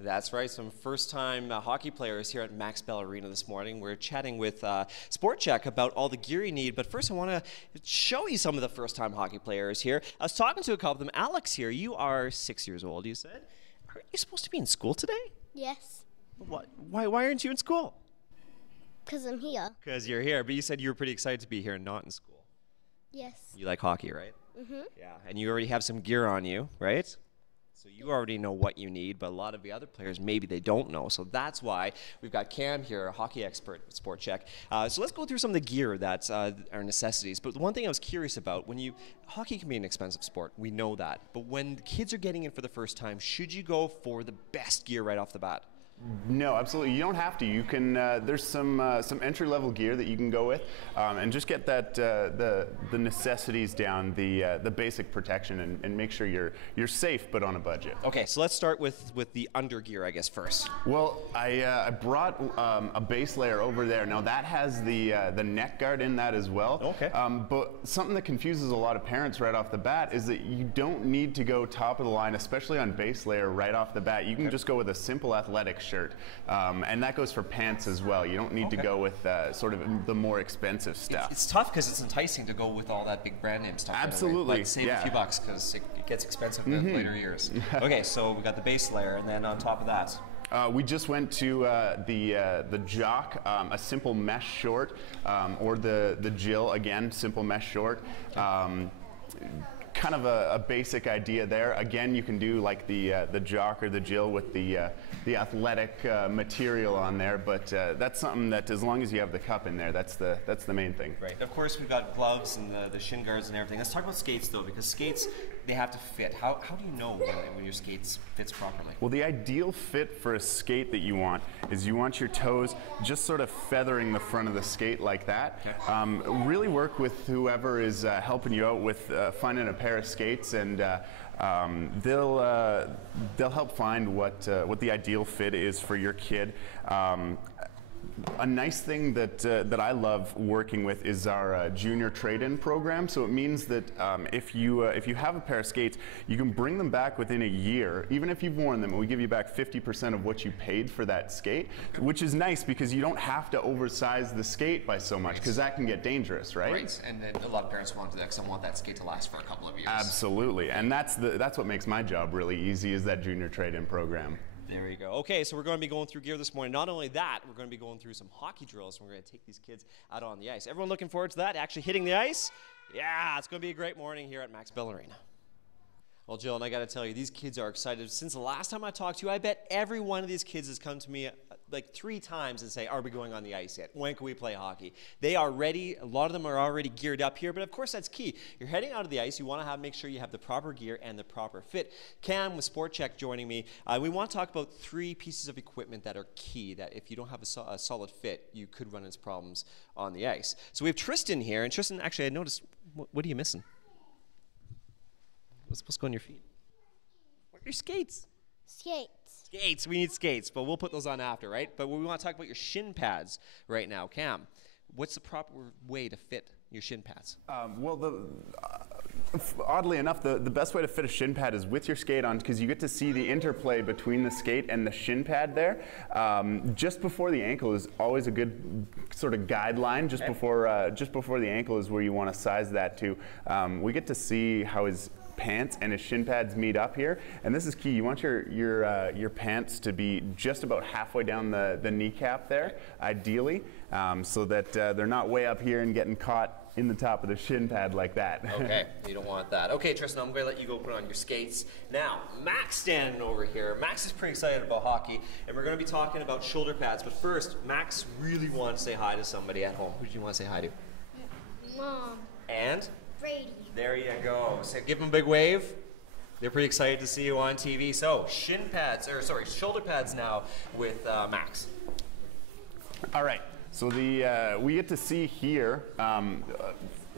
That's right, some first-time hockey players here at Max Bell Arena this morning. We're chatting with Sport Check about all the gear you need, but first I want to show you some of the first-time hockey players here. I was talking to a couple of them. Alex here, you are 6 years old, you said. Are you supposed to be in school today? Yes. What? Why aren't you in school? Because I'm here. Because you're here, but you said you were pretty excited to be here and not in school. Yes. You like hockey, right? Mm-hmm. Yeah, and you already have some gear on you, right? So you already know what you need, but a lot of the other players, maybe they don't know. So that's why we've got Cam here, a hockey expert at Sport Check. So let's go through some of the gear that's our necessities. But the one thing I was curious about, hockey can be an expensive sport, we know that. But when kids are getting in for the first time, should you go for the best gear right off the bat? No, absolutely. You don't have to. You can. There's some entry-level gear that you can go with, and just get that the necessities down, the basic protection, and make sure you're safe but on a budget. Okay, so let's start with the under gear, I guess, first. Well, I brought a base layer over there. Now that has the neck guard in that as well. Okay. But something that confuses a lot of parents right off the bat is that you don't need to go top of the line, especially on base layer right off the bat. You can just go with a simple athletic shirt, and that goes for pants as well. You don't need to go with sort of the more expensive stuff. It's tough because it's enticing to go with all that big brand name stuff. Absolutely. Like save a few bucks because it gets expensive in later years. Okay, so we got the base layer, and then on top of that. We just went to the Jock, a simple mesh short, or the Jill, again, simple mesh short. Kind of a basic idea there. Again, you can do like the Jock or the Jill with the athletic material on there, but that's something that, as long as you have the cup in there, that's the main thing. Right. Of course, we've got gloves and the shin guards and everything. Let's talk about skates though, because skates, they have to fit. How do you know when your skates fits properly? Well, the ideal fit for a skate that you want is you want your toes just sort of feathering the front of the skate like that. Okay. Really work with whoever is helping you out with finding a pair of skates, and they'll help find what the ideal fit is for your kid. A nice thing that I love working with is our junior trade-in program. So it means that if you have a pair of skates, you can bring them back within a year, even if you've worn them, and we give you back 50% of what you paid for that skate, which is nice because you don't have to oversize the skate by so much, because that can get dangerous, right? Right, and then a lot of parents want to do that because they want that skate to last for a couple of years. Absolutely, and that's what makes my job really easy, is that junior trade-in program. There you go. Okay, so we're going to be going through gear this morning. Not only that, we're going to be going through some hockey drills, and we're going to take these kids out on the ice. Everyone looking forward to that, actually hitting the ice? Yeah, it's going to be a great morning here at Max Bell Arena. Well, Jill, and I got to tell you, these kids are excited. Since the last time I talked to you, I bet every one of these kids has come to me like 3 times and say, are we going on the ice yet? When can we play hockey? They are ready. A lot of them are already geared up here, but of course that's key. You're heading out of the ice. You want to make sure you have the proper gear and the proper fit. Cam with Sport Check joining me. We want to talk about 3 pieces of equipment that are key, that if you don't have a solid fit, you could run into problems on the ice. So we have Tristan here, and Tristan, actually I noticed, what are you missing? What's supposed to go on your feet? Where are your skates? Skates. Skates. We need skates, but we'll put those on after, right? But we want to talk about your shin pads right now. Cam, what's the proper way to fit your shin pads? Oddly enough, the best way to fit a shin pad is with your skate on, because you get to see the interplay between the skate and the shin pad there. Just before the ankle is always a good sort of guideline. Just before the ankle is where you want to size that to. We get to see how his pants and his shin pads meet up here, and this is key. You want your pants to be just about halfway down the kneecap there, ideally, so that they're not way up here and getting caught in the top of the shin pad like that. Okay, you don't want that. Okay, Tristan, I'm going to let you go put on your skates. Now, Max standing over here. Max is pretty excited about hockey, and we're going to be talking about shoulder pads. But first, Max really wants to say hi to somebody at home. Who do you want to say hi to? Mom. And? Brady. There you go. So give them a big wave. They're pretty excited to see you on TV. So, shoulder pads now with Max. All right. So we get to see here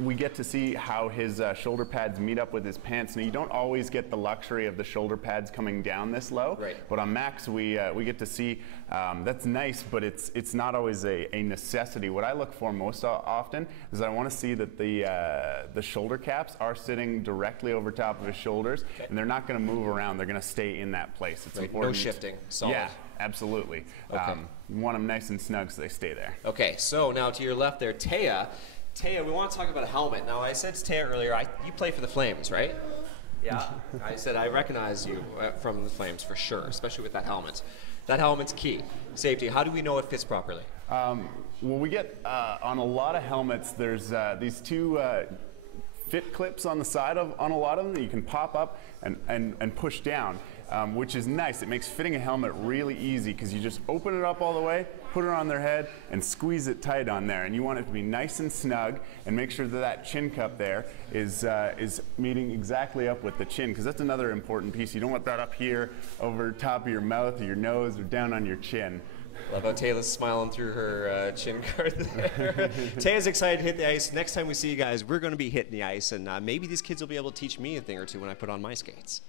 we get to see how his shoulder pads meet up with his pants. Now, you don't always get the luxury of the shoulder pads coming down this low, right. But on Max, we get to see that's nice, but it's not always a necessity. What I look for most often is I want to see that the shoulder caps are sitting directly over top of his shoulders, and they're not going to move around. They're going to stay in that place. It's important. No shifting. Solid. Yeah, absolutely. Okay. You want them nice and snug so they stay there. Okay, so now to your left there, Taya. Taya, we want to talk about a helmet. Now, I said to Taya earlier, you play for the Flames, right? Yeah. I said I recognize you from the Flames for sure, especially with that helmet. That helmet's key. Safety. How do we know it fits properly? Well, we get on a lot of helmets, there's these two fit clips on the side on a lot of them that you can pop up and push down, which is nice. It makes fitting a helmet really easy because you just open it up all the way, put it on their head, and squeeze it tight on there. And you want it to be nice and snug, and make sure that that chin cup there is meeting exactly up with the chin, because that's another important piece. You don't want that up here over top of your mouth or your nose or down on your chin. Love how Taylor's smiling through her chin guard there. Taya's excited to hit the ice. Next time we see you guys, we're going to be hitting the ice, and maybe these kids will be able to teach me a thing or two when I put on my skates.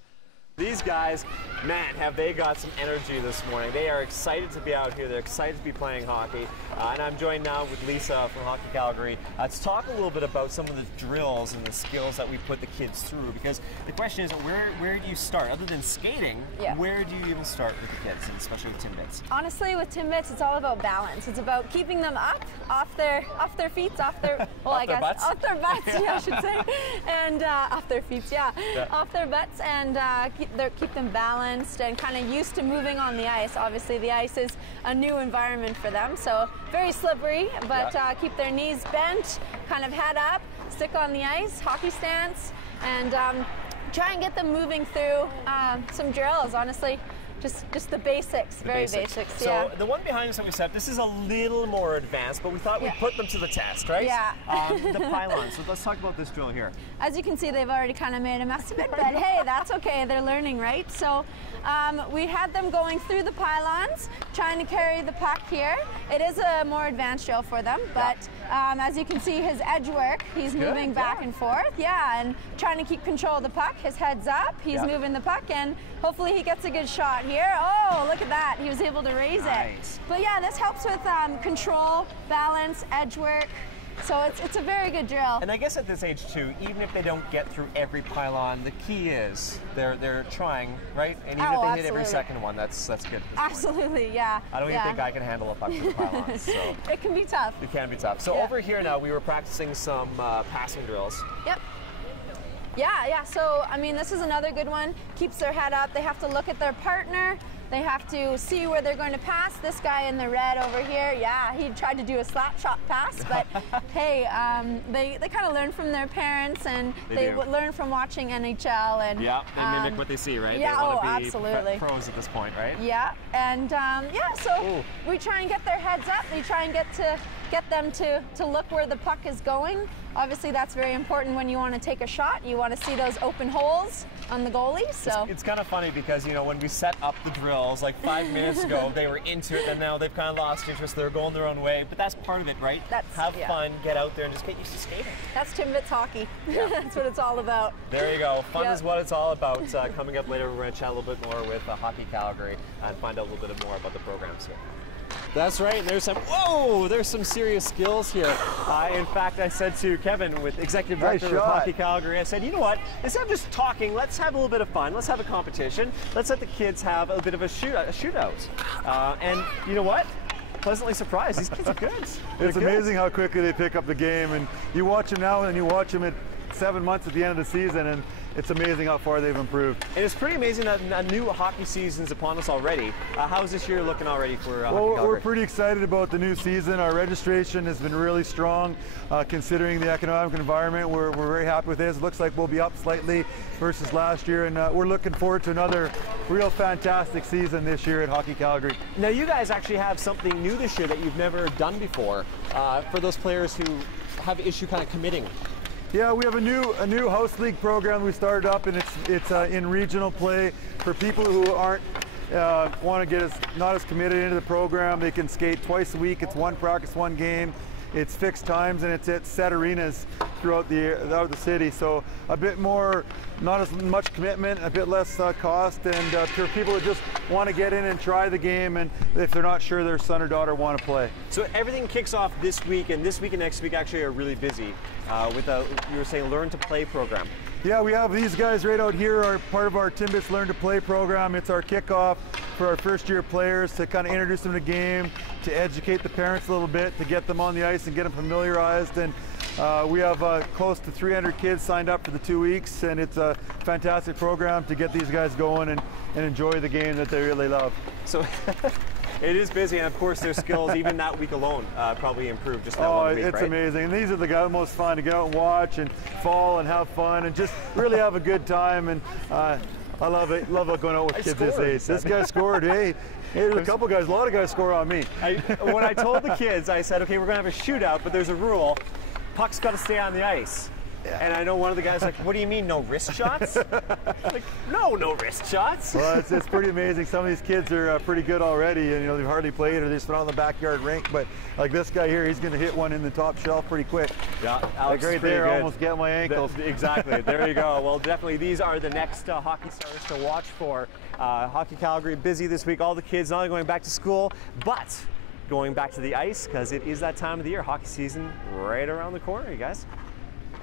These guys, man, have they got some energy this morning. They are excited to be out here. They're excited to be playing hockey. And I'm joined now with Lisa from Hockey Calgary to talk a little bit about some of the drills and the skills that we put the kids through. Because the question is, where do you start? Other than skating, where do you even start with the kids, and especially with Timbits? Honestly, with Timbits, it's all about balance. It's about keeping them up, off their feet, off their, well, off their butts? Off their butts, yeah, I should say, and off their feet, off their butts, and keep them balanced and kind of used to moving on the ice. Obviously, the ice is a new environment for them, so very slippery, but keep their knees bent, kind of head up, stick on the ice, hockey stance, and try and get them moving through some drills, honestly. Just the basics, very basics. So the one behind us that we set, this is a little more advanced, but we thought we'd put them to the test, right? Yeah. The pylon. So let's talk about this drill here. As you can see, they've already kind of made a mess of it, but hey, that's okay. They're learning, right? So we had them going through the pylons, trying to carry the puck here. It is a more advanced drill for them, but as you can see, his edge work, he's moving back and forth, and trying to keep control of the puck. His head's up, he's moving the puck, and hopefully he gets a good shot here. Oh, look at that. He was able to raise it. But yeah, this helps with control, balance, edge work. So it's a very good drill. And I guess at this age too, even if they don't get through every pylon, the key is they're trying, right? And even if they hit every second one, that's good. Absolutely, yeah. I don't even think I can handle a puck through the pylons. So. It can be tough. It can be tough. So over here now, we were practicing some passing drills. Yep. Yeah, so, I mean, this is another good one. Keeps their head up. They have to look at their partner. They have to see where they're going to pass. This guy in the red over here, he tried to do a slap shot pass, but hey, they kind of learn from their parents, and they learn from watching NHL. And they mimic what they see, right? Yeah, they want to be absolutely. Pros at this point, right? Yeah, and so we try and get their heads up. We try and get them to look where the puck is going. Obviously, that's very important when you want to take a shot. You want to see those open holes on the goalie. So it's kind of funny because, you know, when we set up the drills like 5 minutes ago, they were into it, and now they've kind of lost interest. They're going their own way, but that's part of it, right? Have fun, get out there, and just get used to skating. That's Timbits hockey. That's what it's all about. There you go. Fun is what it's all about. Coming up later, we're going to chat a little bit more with Hockey Calgary and find out a little bit more about the programs here. That's right. There's some serious skills here. In fact, I said to Kevin, with Executive Director of Hockey Calgary, I said, you know what, instead of just talking, let's have a little bit of fun. Let's have a competition. Let's let the kids have a bit of a shootout. And you know what? Pleasantly surprised. These kids are good. It's amazing how quickly they pick up the game. And you watch them now, and you watch them at 7 months at the end of the season, and it's amazing how far they've improved. And it's pretty amazing that a new hockey season's upon us already. How's this year looking already for Hockey Calgary? We're pretty excited about the new season. Our registration has been really strong considering the economic environment. We're very happy with this. It looks like we'll be up slightly versus last year, and we're looking forward to another real fantastic season this year at Hockey Calgary. Now you guys actually have something new this year that you've never done before for those players who have issue kind of committing. Yeah, we have a new house league program we started up, and it's in regional play for people who aren't want to get not as committed into the program. They can skate twice a week. It's one practice, one game, it's fixed times and it's at set arenas throughout the city. So a bit more, not as much commitment, a bit less cost, and for people who just want to get in and try the game, and if they're not sure their son or daughter want to play. So everything kicks off this week, and this week and next week actually are really busy with a, you were saying, Learn to Play program. Yeah, we have these guys right out here are part of our Timbits Learn to Play program. It's our kickoff for our first-year players to kind of introduce them to the game, to educate the parents a little bit, to get them on the ice and get them familiarized. And we have close to 300 kids signed up for the 2 weeks, and it's a fantastic program to get these guys going and enjoy the game that they really love. So it is busy, and of course their skills, even that week alone, probably improved just that 1 week, it's right? amazing. And these are the guys most fun to get out and watch and fall and have fun and just really have a good time. And I love it. Love going out with kids this age. This guy scored. Hey, there's a couple guys. A lot of guys score on me. When I told the kids, I said, okay, we're going to have a shootout, but there's a rule. Puck's got to stay on the ice. Yeah. And I know one of the guys like, what do you mean, no wrist shots? Like, no wrist shots. Well, it's pretty amazing. Some of these kids are pretty good already, and they've hardly played or they've just been on the backyard rink. But like this guy here, he's going to hit one in the top shelf pretty quick. Yeah, Alex, like right there, good. Almost get my ankles. Exactly. There you go. Well, definitely, these are the next hockey stars to watch for. Hockey Calgary busy this week. All the kids not only going back to school, but going back to the ice because it is that time of the year. Hockey season right around the corner, you guys.